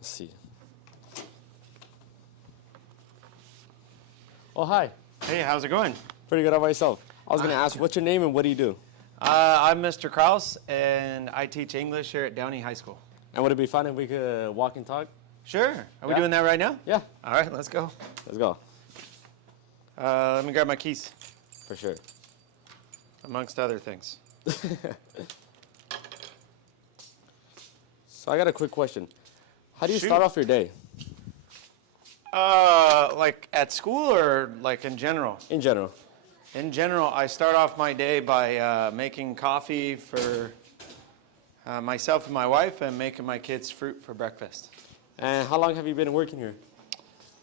Let's see. Oh, hi. Hey, how's it going? Pretty good. How about yourself? I was going to ask, what's your name and what do you do? I'm Mr. Kraus, and I teach English here at Downey High School. And would it be fun if we could walk and talk? Sure. Are we doing that right now? Yeah. All right, let's go. Let's go. Let me grab my keys, For sure. amongst other things. So I got a quick question. How do you Shoot. start off your day? Like at school or like in general? In general. In general, I start off my day by making coffee for myself and my wife and making my kids fruit for breakfast. And how long have you been working here?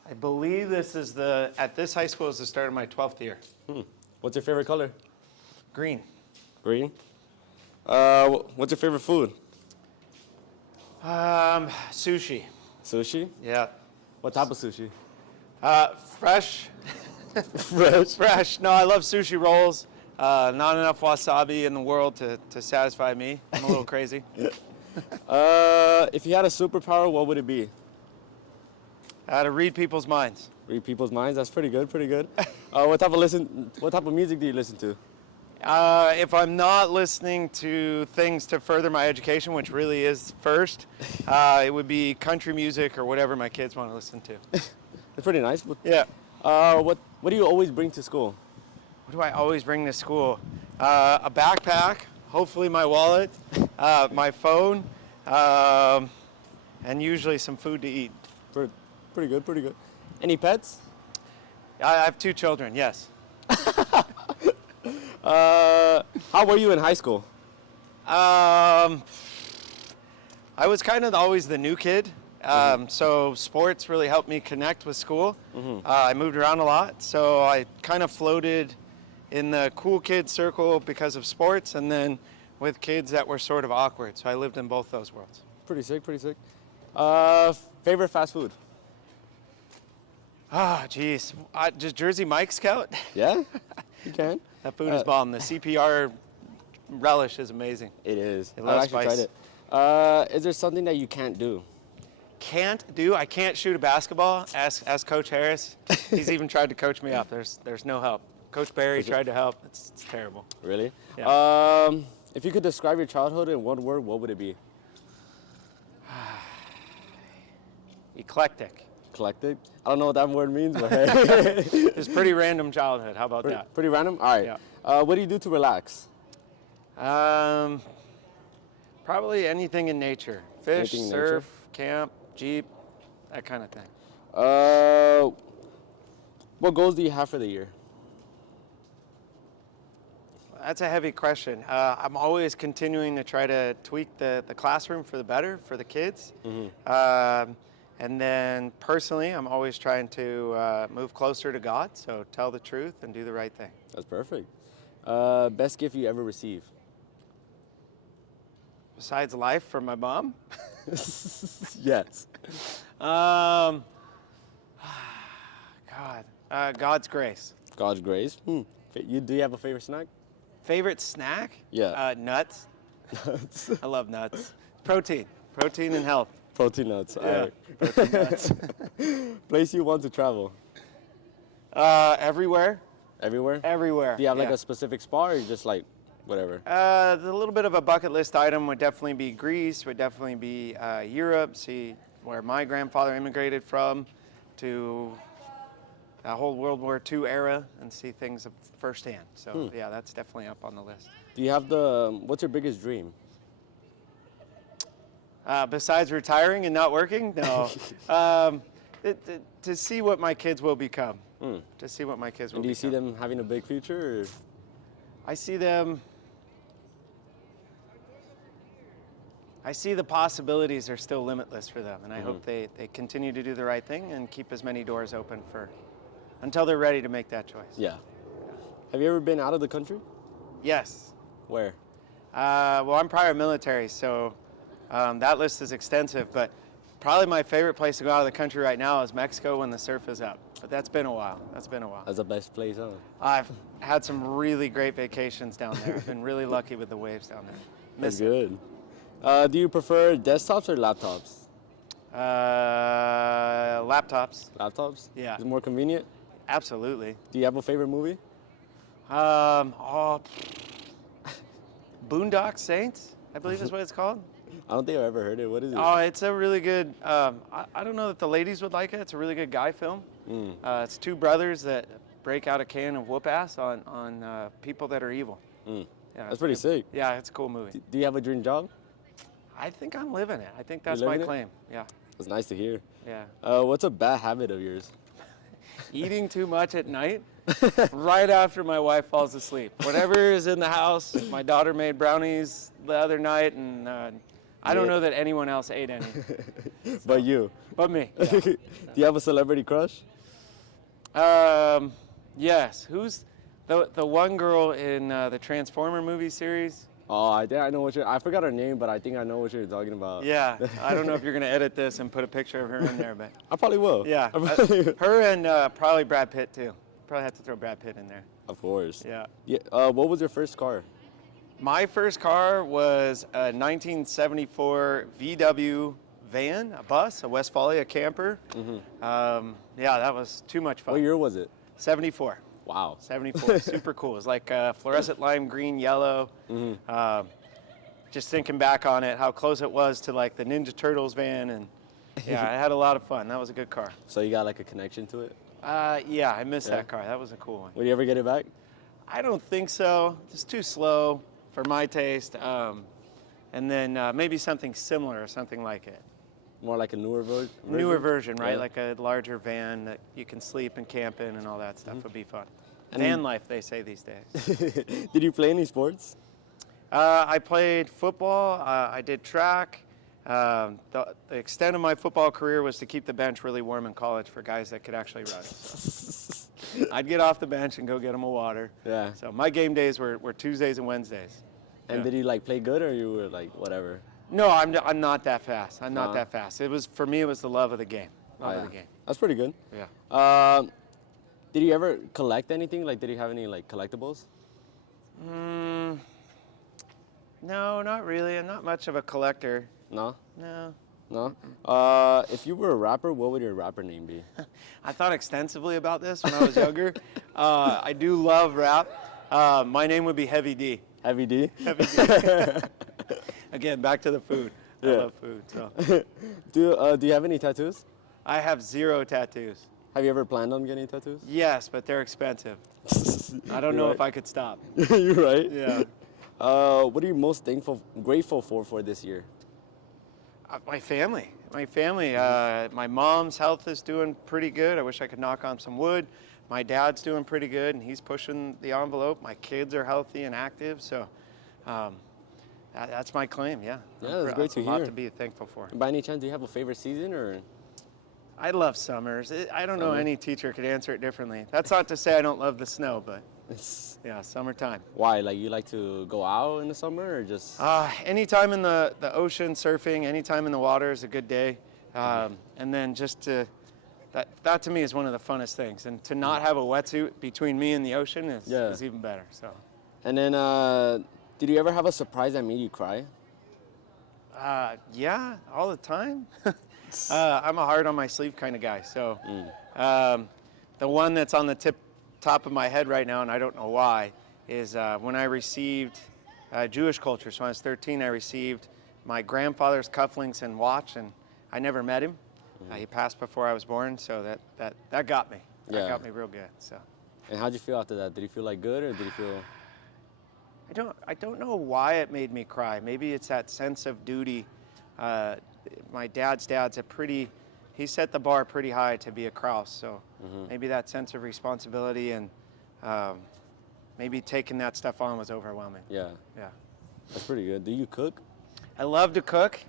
I believe this is at this high school is the start of my 12th year. What's your favorite color? Green. Green. What's your favorite food? Sushi. Sushi? Yeah. What type of sushi? Fresh. Fresh. Fresh. No, I love sushi rolls. Not enough wasabi in the world to satisfy me. I'm a little crazy. If you had a superpower, what would it be? To read people's minds. Read people's minds. That's pretty good. Pretty good. What type of music do you listen to? If I'm not listening to things to further my education, which really is first, it would be country music or whatever my kids want to listen to. It's pretty nice. Yeah. What do you always bring to school? What do I always bring to school? A backpack, hopefully my wallet, my phone, and usually some food to eat. Pretty good. Pretty good. Any pets? I have 2 children, yes. How were you in high school? I was kind of always the new kid, so sports really helped me connect with school. I moved around a lot, so I kind of floated in the cool kid circle because of sports, and then with kids that were sort of awkward. So I lived in both those worlds. Pretty sick. Pretty sick. Favorite fast food? Geez, does Jersey Mike's count? Yeah, you can. That food is bomb. The CPR relish is amazing. It is. It I've loves actually spice. tried it. Is there something that you can't do? Can't do? I can't shoot a basketball. Ask Coach Harris. He's even tried to coach me up. There's no help. Coach Barry tried to help. It's terrible. Really? Yeah. If you could describe your childhood in one word, what would it be? Eclectic. Eclectic? I don't know what that word means, but hey. It's pretty random childhood. How about that? Pretty random? All right. Yeah. What do you do to relax? Probably anything in nature. Fish, Anything in surf, camp, Jeep, that kind of thing. What goals do you have for the year? That's a heavy question. I'm always continuing to try to tweak the classroom for the better for the kids. And then personally, I'm always trying to move closer to God, so tell the truth and do the right thing. That's perfect. Best gift you ever received? Besides life from my mom? Yes. God, God's grace. God's grace. Do you have a favorite snack? Favorite snack? Yeah. Nuts. I love nuts. Protein and health. Protein nuts. Yeah. All right. Protein nuts. Place you want to travel? Everywhere. Everywhere? Everywhere. Do you have like yeah. a specific spot or you just like whatever? A little bit of a bucket list item would definitely be Greece, would definitely be Europe, see where my grandfather immigrated from, to a whole World War II era and see things firsthand. So yeah, that's definitely up on the list. Do you have what's your biggest dream? Besides retiring and not working? No. To see what my kids will become. To see what my kids will And do you become. see them having a big future? Or? I see the possibilities are still limitless for them, and I hope they continue to do the right thing and keep as many doors open until they're ready to make that choice. Yeah. Have you ever been out of the country? Yes. Where? Well, I'm prior military, so that list is extensive, but probably my favorite place to go out of the country right now is Mexico when the surf is up. But that's been a while. That's the best place, huh? I've had some really great vacations down there. I've been really lucky with the waves down there. That's good. Do you prefer desktops or laptops? Laptops. Laptops? Yeah. Is it more convenient? Absolutely. Do you have a favorite movie? Oh, Boondock Saints, I believe is what it's called. I don't think I've ever heard it. What is it? Oh, it's a really good, I don't know that the ladies would like it. It's a really good guy film. It's two brothers that break out a can of whoop ass on people that are evil. Yeah, That's pretty sick. Yeah, it's a cool movie. Do you have a dream job? I think I'm living it. I think that's You're my living it? claim. Yeah, That's nice to hear. yeah. What's a bad habit of yours? Eating too much at night, right after my wife falls asleep. Whatever is in the house, my daughter made brownies the other night, and I don't know that anyone else ate any. But you. But me. Do you have a celebrity crush? Yes. Who's the one girl in the Transformer movie series? Oh, I think I know I forgot her name, but I think I know what you're talking about. Yeah. I don't know if you're gonna edit this and put a picture of her in there, but I probably will. yeah, her and probably Brad Pitt too. Probably have to throw Brad Pitt in there. Of course. Yeah. Yeah. What was your first car? My first car was a 1974 VW van, a bus, a Westfalia camper. Yeah, that was too much fun. What year was it? 74. Wow. 74, super cool. It was like fluorescent lime green, yellow. Just thinking back on it, how close it was to like the Ninja Turtles van, and yeah, I had a lot of fun. That was a good car. So you got like a connection to it? Yeah, I miss that car. That was a cool one. Will you ever get it back? I don't think so. Just too slow for my taste. And then maybe something similar or something like it. More like a newer version? Newer version, right? Yeah. Like a larger van that you can sleep and camp in and all that stuff would be fun. And Van life, they say these days. Did you play any sports? I played football. I did track. The extent of my football career was to keep the bench really warm in college for guys that could actually run. So I'd get off the bench and go get them a water. Yeah. So my game days were Tuesdays and Wednesdays. And Yeah. did you like play good, or you were like whatever? No, I'm not that fast. I'm not Uh-huh. that fast. It was, for me, it was the love of the game. Love Oh, of yeah. the game. That's pretty good. Yeah. Did you ever collect anything? Like, did you have any like collectibles? No, not really. I'm not much of a collector. No. No. No. If you were a rapper, what would your rapper name be? I thought extensively about this when I was younger. I do love rap. My name would be Heavy D. Heavy D. Heavy D. Again, back to the food. I Yeah. love food. So Do you have any tattoos? I have 0 tattoos. Have you ever planned on getting tattoos? Yes, but they're expensive. I don't know if I could stop. You're right. Yeah. What are you most grateful for this year? My family. My family. My mom's health is doing pretty good. I wish I could knock on some wood. My dad's doing pretty good, and he's pushing the envelope. My kids are healthy and active, so that's my claim. Yeah. Yeah, that's great to a lot hear. to be thankful for. By any chance, do you have a favorite season, or? I love summers. I don't know Summer? any teacher could answer it differently. That's not to say I don't love the snow, but yeah, summertime. Why? Like, you like to go out in the summer, or just? Anytime in the ocean, surfing, anytime in the water is a good day. And then just that to me is one of the funnest things. And to not have a wetsuit between me and the ocean is even better. So. And then, did you ever have a surprise that made you cry? Yeah, all the time. I'm a heart on my sleeve kind of guy. So the one that's on the top of my head right now, and I don't know why, is when I received Jewish culture. So when I was 13, I received my grandfather's cufflinks and watch, and I never met him. He passed before I was born, so that got me. Yeah. That got me real good. So And how'd you feel after that? Did you feel like good, or did you feel? I don't know why it made me cry. Maybe it's that sense of duty. My dad's he set the bar pretty high to be a Kraus, so maybe that sense of responsibility and maybe taking that stuff on was overwhelming. Yeah, Yeah. that's pretty good. Do you cook? I love to cook.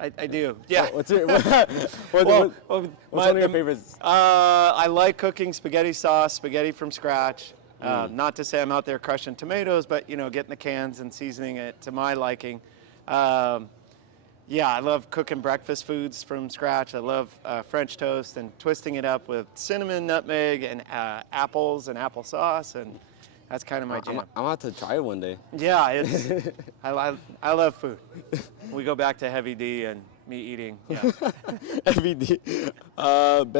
I do. Yeah. What's your, Well, what's one of your favorites? I like cooking spaghetti sauce, spaghetti from scratch. Not to say I'm out there crushing tomatoes, but getting the cans and seasoning it to my liking. Yeah, I love cooking breakfast foods from scratch. I love French toast and twisting it up with cinnamon, nutmeg, and apples and applesauce, and that's kind of my jam. I'm about to try it one day. Yeah, I love food. We go back to Heavy D, and me eating. Yeah. FVD.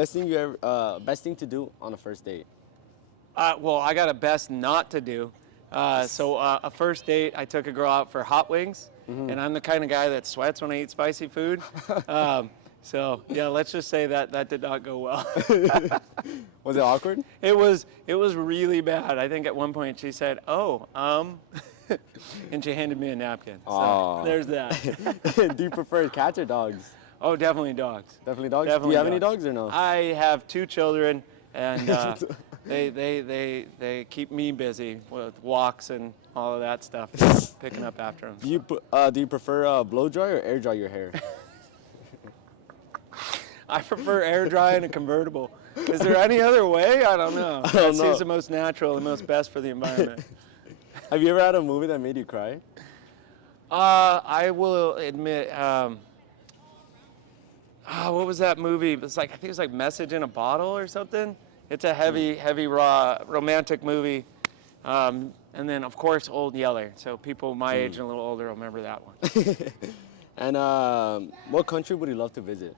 Best thing to do on a first date. Well, I got a best not to do. So a first date, I took a girl out for hot wings, and I'm the kind of guy that sweats when I eat spicy food. So yeah, let's just say that did not go well. Was it awkward? It was really bad. I think at one point she said, "Oh, and she handed me a napkin. So Aw. there's that. Do you prefer cats or dogs? Oh, definitely dogs. Definitely dogs. Definitely Do you have any dogs. dogs or no? I have 2 children, and they keep me busy with walks and all of that stuff, picking up after them. Do you prefer blow dry or air dry your hair? I prefer air dry in a convertible. Is there any other way? I don't know. That seems the most natural and most best for the environment. Have you ever had a movie that made you cry? I will admit, what was that movie? I think it was like Message in a Bottle or something. It's a heavy, raw, romantic movie. And then, of course, Old Yeller. So people my age and a little older will remember that one. And what country would you love to visit?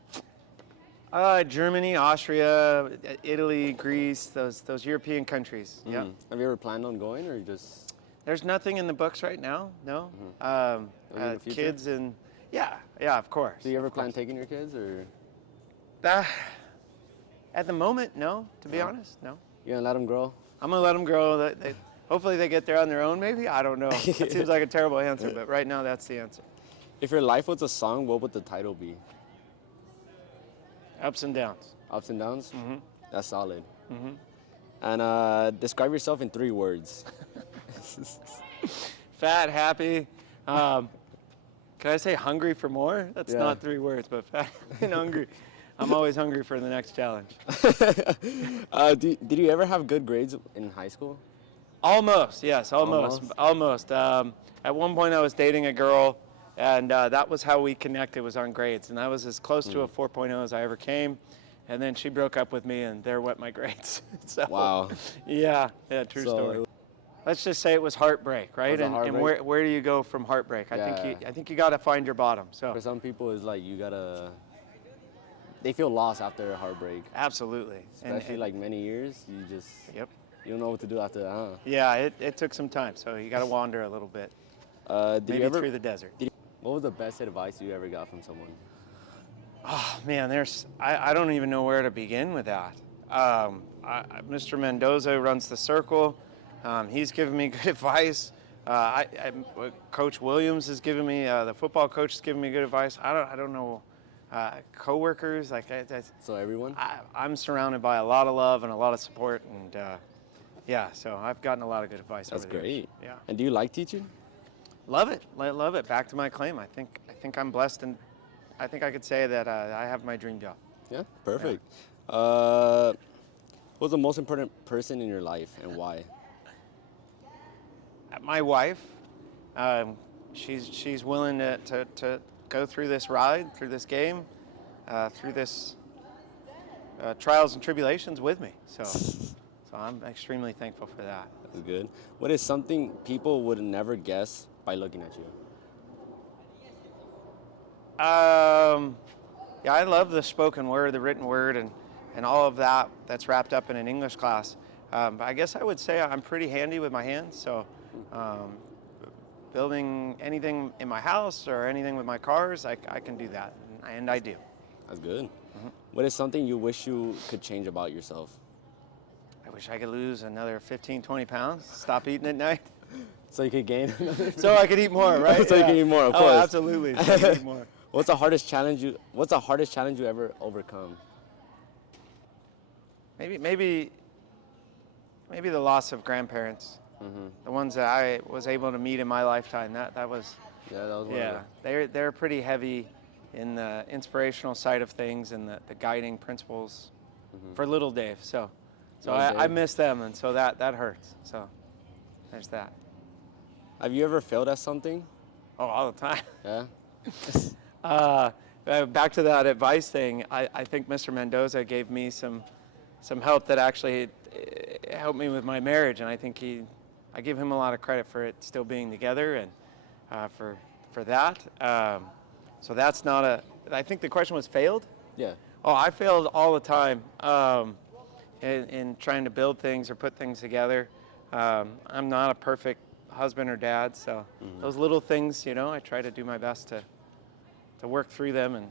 Germany, Austria, Italy, Greece, those European countries. Yeah. Have you ever planned on going or just? There's nothing in the books right now. No. In the future? Kids and yeah, of course. Do you ever plan taking your kids or? At the moment, no. To be honest, no. You gonna let them grow? I'm gonna let them grow. Hopefully they get there on their own. Maybe, I don't know. That seems like a terrible answer, but right now that's the answer. If your life was a song, what would the title be? Ups and downs. Ups and downs? Mhm. That's solid. And describe yourself in 3 words. Fat, happy. Can I say hungry for more? That's Yeah. not 3 words, but fat and hungry. I'm always hungry for the next challenge. Did you ever have good grades in high school? Almost, yes, almost. At one point I was dating a girl, and that was how we connected, was on grades. And I was as close to a 4.0 as I ever came. And then she broke up with me, and there went my grades. So, Wow. Yeah, true story. Let's just say it was heartbreak, right? Was it heartbreak? And where do you go from heartbreak? I think you got to find your bottom. So For some people, it's like they feel lost after a heartbreak. absolutely. Especially like many years, Yep. you don't know what to do after that, huh? Yeah, it took some time, so you got to wander a little bit. Maybe through the desert. What was the best advice you ever got from someone? Oh man, I don't even know where to begin with that. Mr. Mendoza runs the circle. He's given me good advice. Coach Williams has given me, the football coach has given me good advice. I don't know, coworkers, So everyone? I'm surrounded by a lot of love and a lot of support, and yeah, so I've gotten a lot of good advice. That's over the years. great. Yeah, And do you like teaching? love it. Love it. Back to my claim. I think I'm blessed, and I think I could say that I have my dream job. Yeah, perfect. Who's the most important person in your life and why? My wife, she's willing to go through this ride, through this game, through this trials and tribulations with me. So I'm extremely thankful for that. That's good. What is something people would never guess by looking at you? Yeah, I love the spoken word, the written word, and all of that that's wrapped up in an English class. But I guess I would say I'm pretty handy with my hands. So building anything in my house or anything with my cars, I can do that, and I do. That's good. What is something you wish you could change about yourself? I wish I could lose another 15, 20 pounds, stop eating at night, So you could gain another. so I could eat more, right? So you can eat more, of Oh, course. absolutely. So I could eat more. What's the hardest challenge you ever overcome? Maybe the loss of grandparents, the ones that I was able to meet in my lifetime. That was Yeah, that was one yeah. They're pretty heavy in the inspirational side of things and the guiding principles for little Dave. So Little I Dave. miss them, and so that hurts. So there's that. Have you ever failed at something? Oh, all the time. Yeah. Back to that advice thing. I think Mr. Mendoza gave me some help that actually helped me with my marriage, and I think I give him a lot of credit for it still being together and for that. So that's not I think the question was failed. Yeah. Oh, I failed all the time in trying to build things or put things together. I'm not a perfect husband or dad, so those little things, you know, I try to do my best to work through them and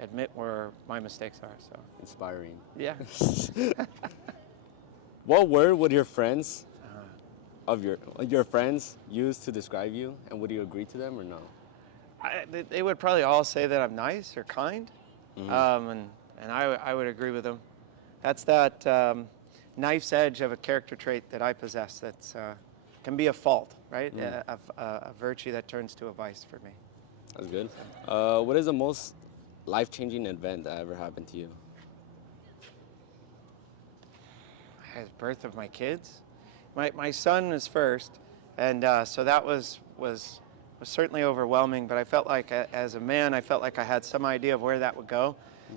admit where my mistakes are. So Inspiring. yeah. What word would your friends of your friends use to describe you, and would you agree to them or no? They would probably all say that I'm nice or kind, and I would agree with them. That's that knife's edge of a character trait that I possess that's can be a fault, right? A virtue that turns to a vice for me. That's good. What is the most life-changing event that ever happened to you? The birth of my kids. My son was first, and so that was certainly overwhelming. But I felt like, as a man, I felt like I had some idea of where that would go.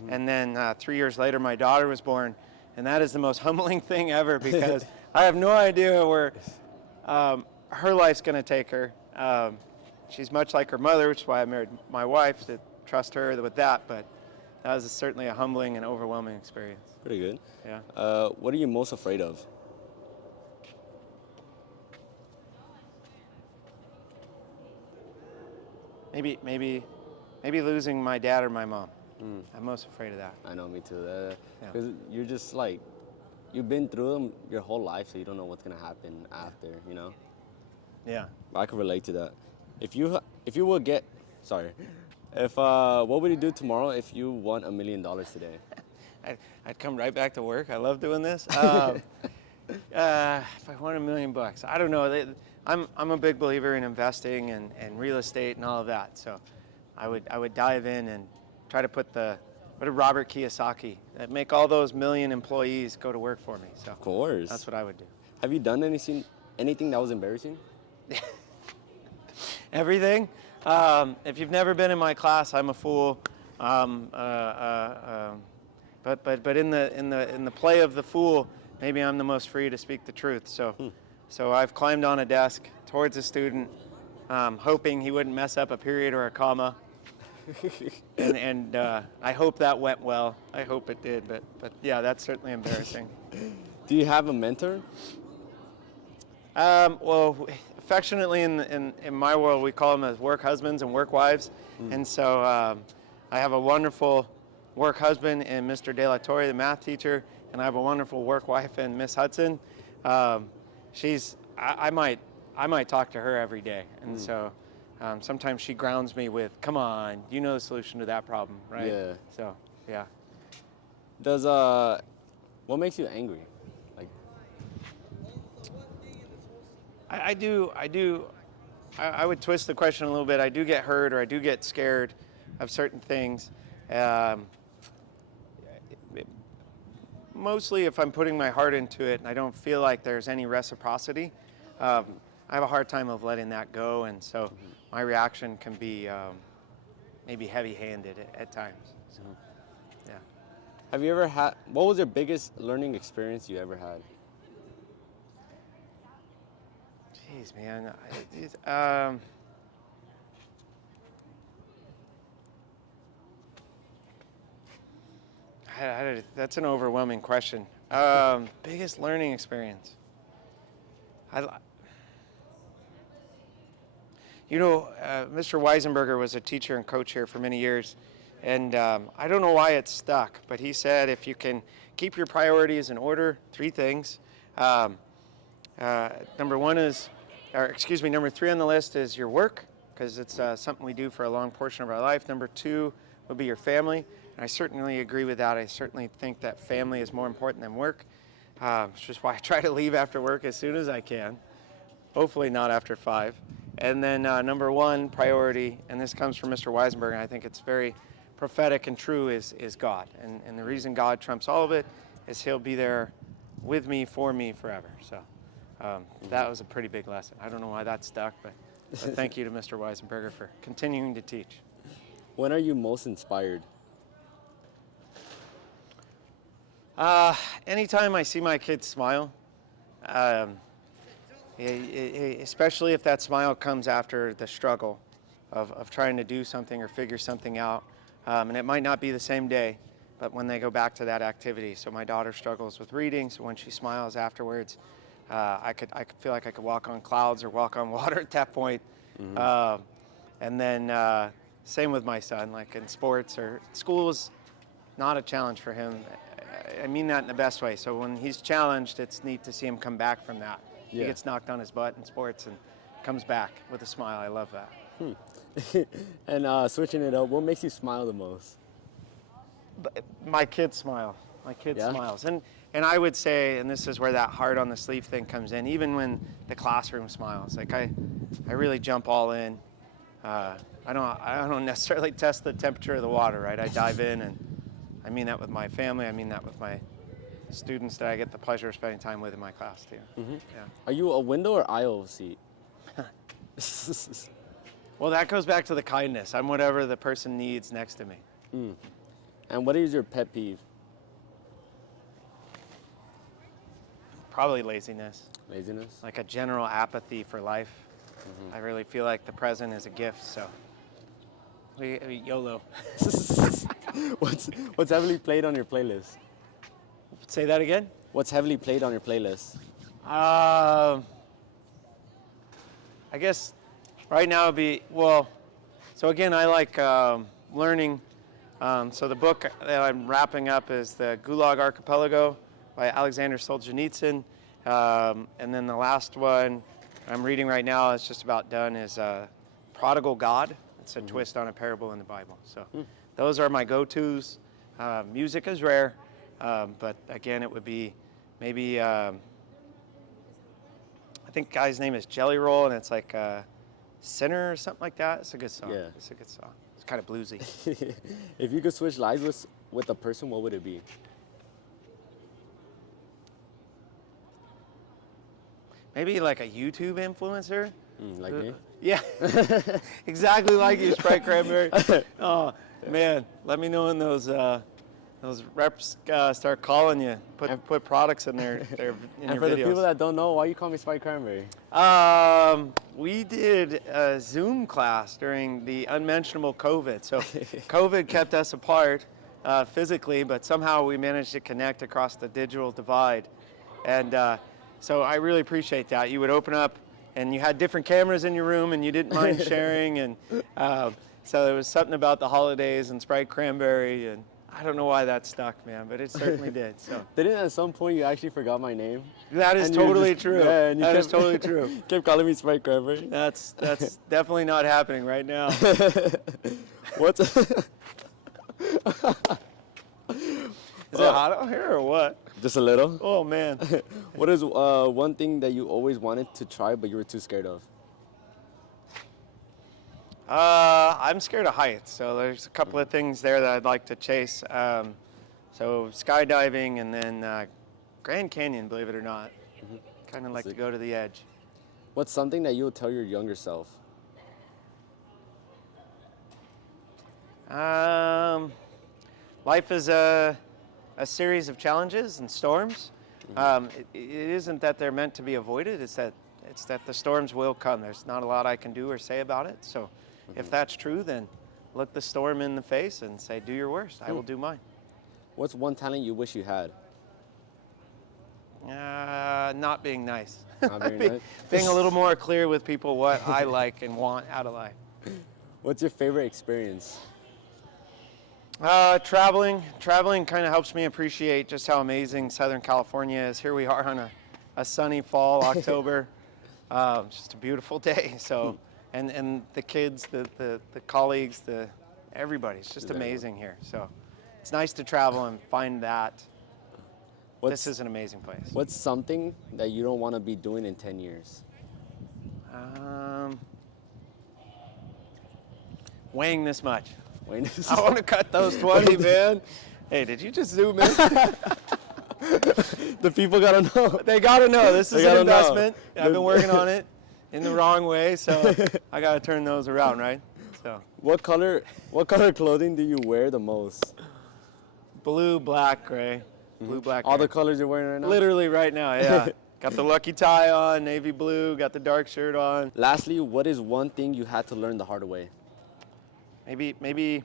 And then 3 years later, my daughter was born, and that is the most humbling thing ever because I have no idea where her life's going to take her. She's much like her mother, which is why I married my wife, to trust her with that. But that was certainly a humbling and overwhelming experience. Pretty good. Yeah. What are you most afraid of? Maybe losing my dad or my mom. I'm most afraid of that. I know, me too. Because you're just like, you've been through them your whole life, so you don't know what's gonna happen after, you know. Yeah. I can relate to that. If you would get, what would you do tomorrow if you won $1 million today? I'd come right back to work. I love doing this. If I won $1 million, I don't know. I'm a big believer in investing and real estate and all of that. So I would dive in and try to put what did Robert Kiyosaki, make all those million employees go to work for me. So Of course. that's what I would do. Have you done anything that was embarrassing? Everything. If you've never been in my class, I'm a fool. But in the play of the fool, maybe I'm the most free to speak the truth. So I've climbed on a desk towards a student, hoping he wouldn't mess up a period or a comma. and I hope that went well. I hope it did, but yeah, that's certainly embarrassing. Do you have a mentor? Well, affectionately in my world, we call them as work husbands and work wives. And so I have a wonderful work husband in Mr. De La Torre, the math teacher, and I have a wonderful work wife in Miss Hudson. I might talk to her every day, and so sometimes she grounds me with, "Come on, you know the solution to that problem, right?" Yeah. So yeah. Does what makes you angry? Like, I would twist the question a little bit. I do get hurt or I do get scared of certain things. Mostly if I'm putting my heart into it and I don't feel like there's any reciprocity, I have a hard time of letting that go, and so my reaction can be maybe heavy-handed at times. So, yeah. have you ever had? What was your biggest learning experience you ever had? Jeez, man. That's an overwhelming question. Biggest learning experience. Mr. Weisenberger was a teacher and coach here for many years, and I don't know why it's stuck, but he said if you can keep your priorities in order, 3 things. Number 3 on the list is your work, because it's something we do for a long portion of our life. Number 2 would be your family. And I certainly agree with that. I certainly think that family is more important than work. It's just why I try to leave after work as soon as I can. Hopefully not after 5. And then number 1 priority, and this comes from Mr. Weisenberg, and I think it's very prophetic and true, is God. And the reason God trumps all of it is he'll be there with me, for me, forever. So that was a pretty big lesson. I don't know why that stuck, but thank you to Mr. Weisenberger for continuing to teach. When are you most inspired? Anytime I see my kids smile, especially if that smile comes after the struggle of trying to do something or figure something out, and it might not be the same day, but when they go back to that activity. So my daughter struggles with reading, so when she smiles afterwards, I could feel like I could walk on clouds or walk on water at that point. And then same with my son, like in sports or school is not a challenge for him. I mean that in the best way. So when he's challenged, it's neat to see him come back from that. He gets knocked on his butt in sports and comes back with a smile. I love that. And switching it up, what makes you smile the most? My kid smile. My kid smiles. And I would say, and this is where that heart on the sleeve thing comes in, even when the classroom smiles, like I really jump all in. I don't necessarily test the temperature of the water, right? I dive in, and I mean that with my family. I mean that with my students that I get the pleasure of spending time with in my class too. Yeah. Are you a window or aisle seat? Well, that goes back to the kindness. I'm whatever the person needs next to me. And what is your pet peeve? Probably laziness. Laziness? Like a general apathy for life. I really feel like the present is a gift, so YOLO. What's heavily played on your playlist? Say that again? What's heavily played on your playlist? I guess right now it'd be, well, so again, I like learning. So the book that I'm wrapping up is the Gulag Archipelago by Alexander Solzhenitsyn. And then the last one I'm reading right now, it's just about done, is Prodigal God. It's a twist on a parable in the Bible. So those are my go-tos. Music is rare, but again, it would be maybe, I think guy's name is Jelly Roll, and it's like Sinner or something like that. It's a good song. Yeah. It's a good song. It's kind of bluesy. If you could switch lives with a person, what would it be? Maybe like a YouTube influencer. Like me? Yeah, exactly like you, Sprite Cranberry. Oh man, let me know when those reps start calling you. Put products in there. In And your for the videos. people that don't know, why you call me Spike Cranberry? We did a Zoom class during the unmentionable COVID. So COVID kept us apart physically, but somehow we managed to connect across the digital divide. And so I really appreciate that. You would open up, and you had different cameras in your room, and you didn't mind sharing. And so there was something about the holidays and Sprite Cranberry, and I don't know why that stuck, man, but it certainly did. So Didn't at some point you actually forgot my name? that is And you were totally just- true. yeah, and you That is kept- totally true. Kept calling me Sprite Cranberry. That's definitely not happening right now. What's Is it hot out here or what? just a little? Oh man. What is one thing that you always wanted to try but you were too scared of? I'm scared of heights, so there's a couple of things there that I'd like to chase. So skydiving, and then Grand Canyon, believe it or not. Kind of like to go to the edge. What's something that you would tell your younger self? Life is a series of challenges and storms. It isn't that they're meant to be avoided, it's that the storms will come. There's not a lot I can do or say about it. So if that's true, then look the storm in the face and say, do your worst. I will do mine. What's one talent you wish you had? Not being nice. Not being nice? Being a little more clear with people what I like and want out of life. What's your favorite experience? Traveling kind of helps me appreciate just how amazing Southern California is. Here we are on a sunny fall, October. Just a beautiful day. So, and the kids, the colleagues, everybody. It's just amazing here. So, it's nice to travel and find that this is an amazing place. What's something that you don't want to be doing in 10 years? Weighing this much. Wait, I want to cut those 20, man. Hey, did you just zoom in? the people gotta know. They gotta know. This is They an gotta know. investment. I've been working on it in the wrong way, so I gotta turn those around, right? So What color clothing do you wear the most? blue, black, gray. Blue, black, All gray. the colors you're wearing right now? Literally right now, yeah. Got the lucky tie on, navy blue, got the dark shirt on. Lastly, what is one thing you had to learn the hard way? Maybe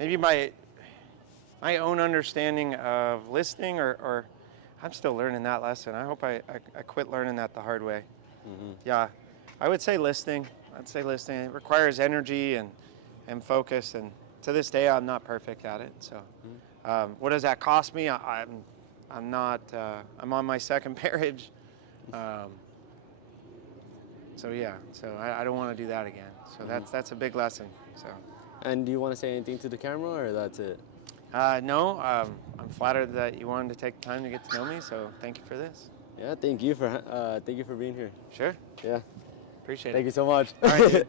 maybe my own understanding of listening, or I'm still learning that lesson. I hope I quit learning that the hard way. Yeah, I would say listening. I'd say listening. It requires energy and focus, and to this day, I'm not perfect at it. So, what does that cost me? I'm not. I'm on my second marriage. So yeah. So I don't want to do that again. So that's a big lesson. So. And do you want to say anything to the camera, or that's it? No. I'm flattered that you wanted to take the time to get to know me. So thank you for this. Yeah, thank you for being here. Sure. Yeah. Appreciate it. Thank you so much. All right, dude.